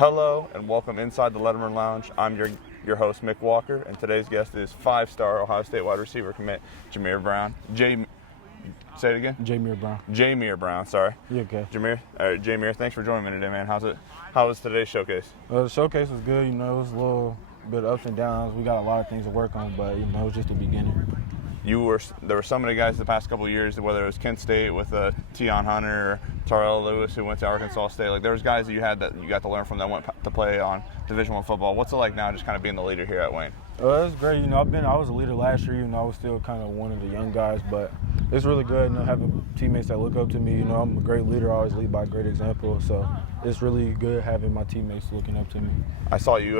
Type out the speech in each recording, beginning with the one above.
Hello and welcome inside the Lettermen Lounge. I'm your host, Mick Walker, and today's guest is five-star Ohio State wide receiver commit Jameer Brown. Say it again? Jameer Brown, sorry. You okay? Jameer, thanks for joining me today, man. How was today's showcase? The showcase was good. It was a little bit ups and downs. We got a lot of things to work on, but it was just the beginning. There were so many guys the past couple of years, whether it was Kent State with Tion Hunter or Terrell Lewis who went to Arkansas State. Like, there was guys that you had that you got to learn from that went to play on Division I football. What's it like now, just kind of being the leader here at Wayne? It's great. I was a leader last year. I was still kind of one of the young guys, but it's really good. Having teammates that look up to me. I'm a great leader. I always lead by a great example. So it's really good having my teammates looking up to me. I saw you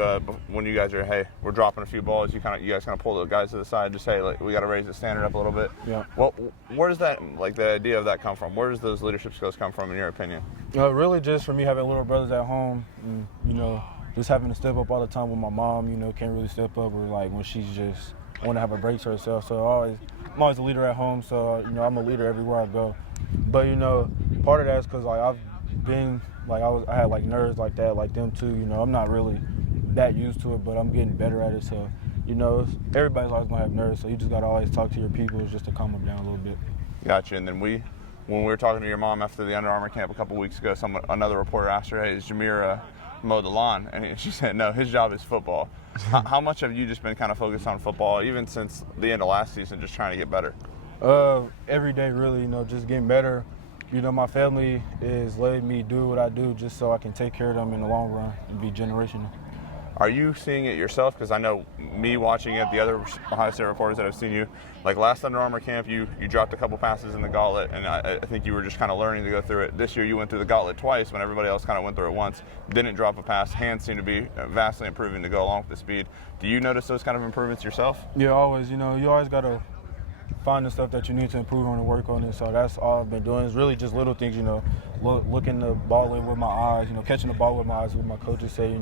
when you guys are, hey, we're dropping a few balls. You guys kind of pull the guys to the side, just say, like, we got to raise the standard up a little bit. Yeah. Well, where does that, like, the idea of that come from? Where does those leadership skills come from, in your opinion? Really, just for me having little brothers at home, and, just having to step up all the time with my mom. Can't really step up, or like when she's just want to have a break to herself. So I'm always a leader at home. So I'm a leader everywhere I go. But part of that is because I've been I had like nerves like that, like them too. I'm not really that used to it, but I'm getting better at it. So everybody's always gonna have nerves. So you just gotta always talk to your people just to calm them down a little bit. Gotcha. And then when we were talking to your mom after the Under Armour camp a couple weeks ago, another reporter asked her, "Hey, is Jameer mow the lawn?" And she said, "No, his job is football." How much have you just been kind of focused on football, even since the end of last season, just trying to get better? Every day, really. Just getting better. My family is letting me do what I do just so I can take care of them in the long run and be generational. Are you seeing it yourself? Because I know me watching it, the other Ohio State reporters that have seen you, like last Under Armour camp, you dropped a couple passes in the gauntlet, and I think you were just kind of learning to go through it. This year you went through the gauntlet twice when everybody else kind of went through it once. Didn't drop a pass. Hands seem to be vastly improving to go along with the speed. Do you notice those kind of improvements yourself? Yeah, always. You always got to find the stuff that you need to improve on and work on it. So that's all I've been doing. It's really just little things, looking the ball in with my eyes, catching the ball with my eyes, what my coaches say,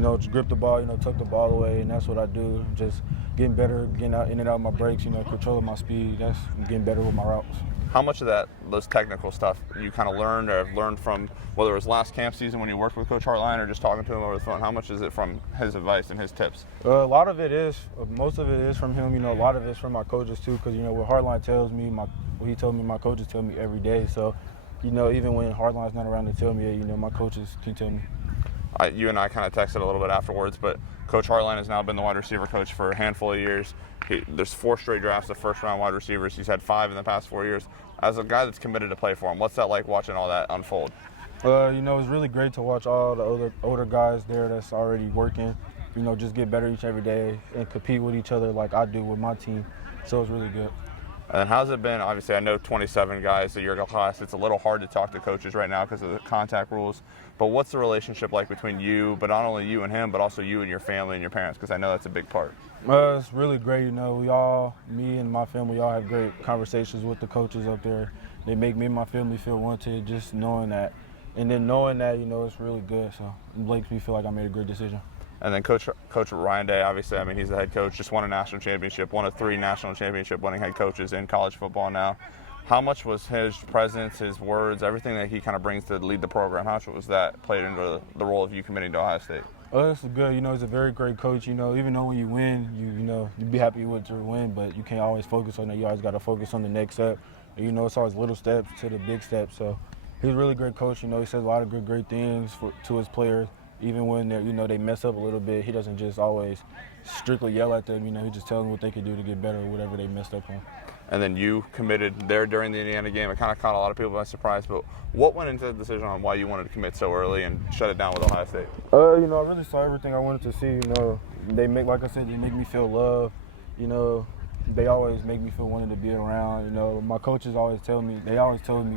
just grip the ball, tuck the ball away, and that's what I do. Just getting better, getting out in and out of my breaks, controlling my speed. That's getting better with my routes. How much of those technical stuff you kind of learned or have learned from, whether it was last camp season when you worked with Coach Hartine or just talking to him over the phone? How much is it from his advice and his tips? A lot of it is. Most of it is from him. A lot of it is from my coaches too, because what Hartine tells me, what he told me, my coaches tell me every day. So, even when Hartline's not around to tell me, my coaches can tell me. You and I kind of texted a little bit afterwards, but Coach Hartine has now been the wide receiver coach for a handful of years. There's 4 straight drafts of first-round wide receivers. He's had 5 in the past 4 years. As a guy that's committed to play for him, what's that like watching all that unfold? It's really great to watch all the older guys there that's already working, just get better each every day and compete with each other like I do with my team. So it's really good. And how's it been? Obviously, I know 27 guys at your class. It's a little hard to talk to coaches right now because of the contact rules. But what's the relationship like between you, but not only you and him, but also you and your family and your parents? Because I know that's a big part. It's really great. Me and my family, all have great conversations with the coaches up there. They make me and my family feel wanted, just knowing that. And then knowing that, it's really good. So it makes me feel like I made a great decision. And then Coach Ryan Day, obviously, he's the head coach, just won a national championship, one of 3 national championship winning head coaches in college football now. How much was his presence, his words, everything that he kind of brings to lead the program, how much was that played into the role of you committing to Ohio State? It's good. He's a very great coach. Even though when you win, you'd be happy with your win, but you can't always focus on that. You always got to focus on the next step. And, it's always little steps to the big steps. So he's a really great coach. He says a lot of great things to his players. Even when they mess up a little bit, he doesn't just always strictly yell at them. He just tells them what they can do to get better, whatever they messed up on. And then you committed there during the Indiana game. It kind of caught a lot of people by surprise. But what went into the decision on why you wanted to commit so early and shut it down with Ohio State? I really saw everything I wanted to see. They make me feel loved. They always make me feel wanted to be around. My coaches always told me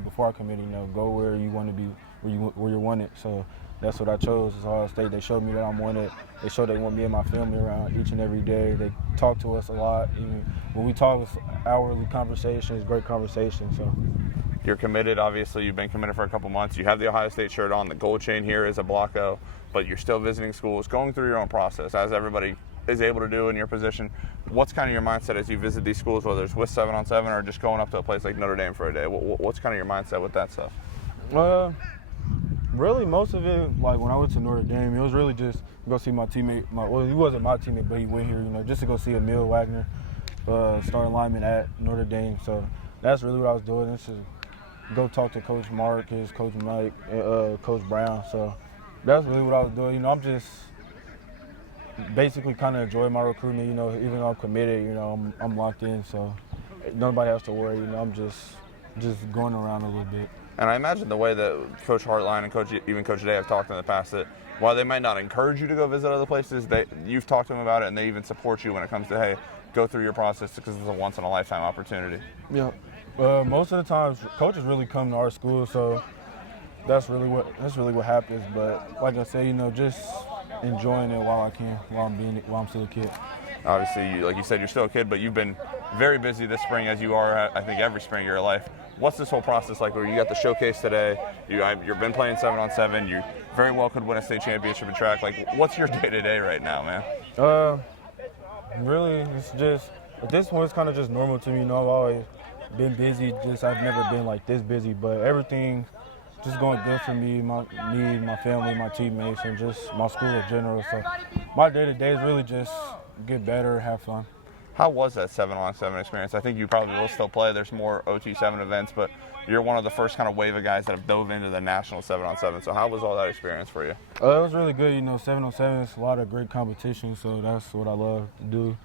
before I committed, go where you want to be, where you're wanted. So that's what I chose, is Ohio State. They showed me that I'm wanted. They showed they want me and my family around each and every day. They talk to us a lot. Even when we talk, it's hourly conversations, great conversations. So you're committed. Obviously, you've been committed for a couple months. You have the Ohio State shirt on. The gold chain here is a Blocko, but you're still visiting schools, going through your own process, as everybody is able to do in your position. What's kind of your mindset as you visit these schools, whether it's with 7-on-7 or just going up to a place like Notre Dame for a day? What's kind of your mindset with that stuff? Really, most of it, like when I went to Notre Dame, it was really just go see my teammate. Well, he wasn't my teammate, but he went here, just to go see Emil Wagner, starting lineman at Notre Dame. So that's really what I was doing. Just to go talk to Coach Marcus, Coach Mike, and Coach Brown. So that's really what I was doing. I'm just basically kind of enjoying my recruitment. Even though I'm committed, I'm locked in. So nobody has to worry. I'm just going around a little bit. And I imagine the way that Coach Hartine and even Coach Day have talked in the past, that while they might not encourage you to go visit other places, you've talked to them about it, and they even support you when it comes to, hey, go through your process because it's a once-in-a-lifetime opportunity. Yeah. Most of the times, coaches really come to our school, so that's really what happens. But like I said, just enjoying it while I can, while I'm still a kid. Obviously, like you said, you're still a kid, but you've been very busy this spring, as you are, I think, every spring of your life. What's this whole process like? Where you got the showcase today, you've been playing 7-on-7, you very well could win a state championship in track. Like, what's your day-to-day right now, man? Really, it's just at this point, it's kind of just normal to me. I've always been busy. I've never been like this busy, but everything just going good for me, my family, my teammates, and just my school in general. So my day-to-day is really just get better, have fun. How was that 7-on-7 experience? I think you probably will still play. There's more OT7 events, but you're one of the first kind of wave of guys that have dove into the national 7-on-7. So how was all that experience for you? It was really good. 7-on-7 is a lot of great competition, so that's what I love to do.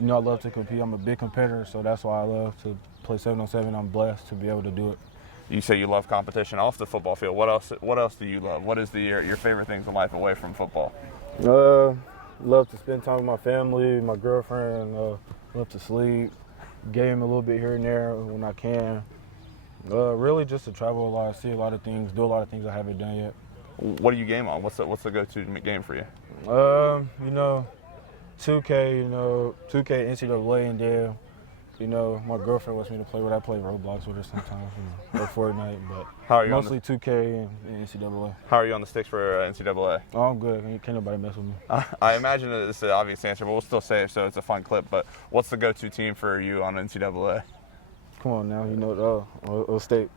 I love to compete. I'm a big competitor, so that's why I love to play 7-on-7. I'm blessed to be able to do it. You say you love competition off the football field. What else do you love? What is your favorite things in life away from football? Love to spend time with my family, my girlfriend. Love to sleep, game a little bit here and there when I can. Really just to travel a lot, see a lot of things, do a lot of things I haven't done yet. What do you game on? What's the go-to game for you? 2K, 2K, NCAA, and then, my girlfriend wants me to play with. I play Roblox with her sometimes, or Fortnite, but mostly 2K and NCAA. How are you on the sticks for NCAA? Oh, I'm good. Can't nobody mess with me. I imagine that this is an obvious answer, but we'll still say it so it's a fun clip. But what's the go-to team for you on NCAA? Come on now, State.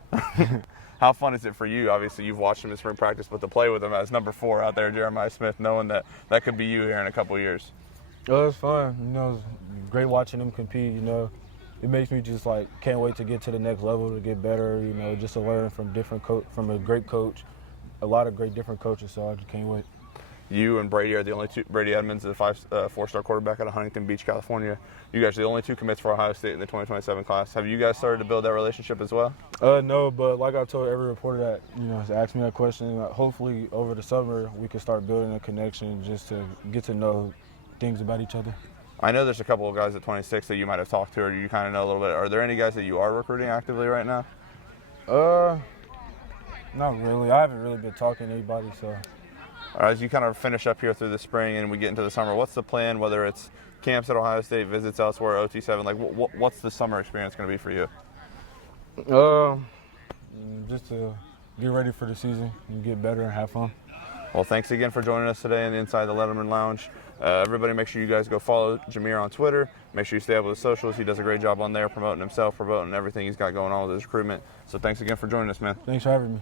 How fun is it for you? Obviously, you've watched him in spring practice, but to play with him as number 4 out there, Jeremiah Smith, knowing that could be you here in a couple of years. Oh, it's fun. It's great watching him compete. It makes me just can't wait to get to the next level, to get better. Just to learn from from a great coach, a lot of great different coaches. So I just can't wait. You and Brady are the only two. Brady Edmonds, the 4-star quarterback out of Huntington Beach, California. You guys are the only 2 commits for Ohio State in the 2027 class. Have you guys started to build that relationship as well? No, but like I told every reporter that has asked me that question, hopefully over the summer we can start building a connection just to get to know things about each other. I know there's a couple of guys at 26 that you might have talked to, or you kind of know a little bit. Are there any guys that you are recruiting actively right now? Not really. I haven't really been talking to anybody, so. As you kind of finish up here through the spring and we get into the summer, what's the plan, whether it's camps at Ohio State, visits elsewhere, OT7, what's the summer experience going to be for you? Just to get ready for the season and get better and have fun. Well, thanks again for joining us today inside the Lettermen Lounge. Everybody, make sure you guys go follow Jameer on Twitter. Make sure you stay up with the socials. He does a great job on there promoting himself, promoting everything he's got going on with his recruitment. So thanks again for joining us, man. Thanks for having me.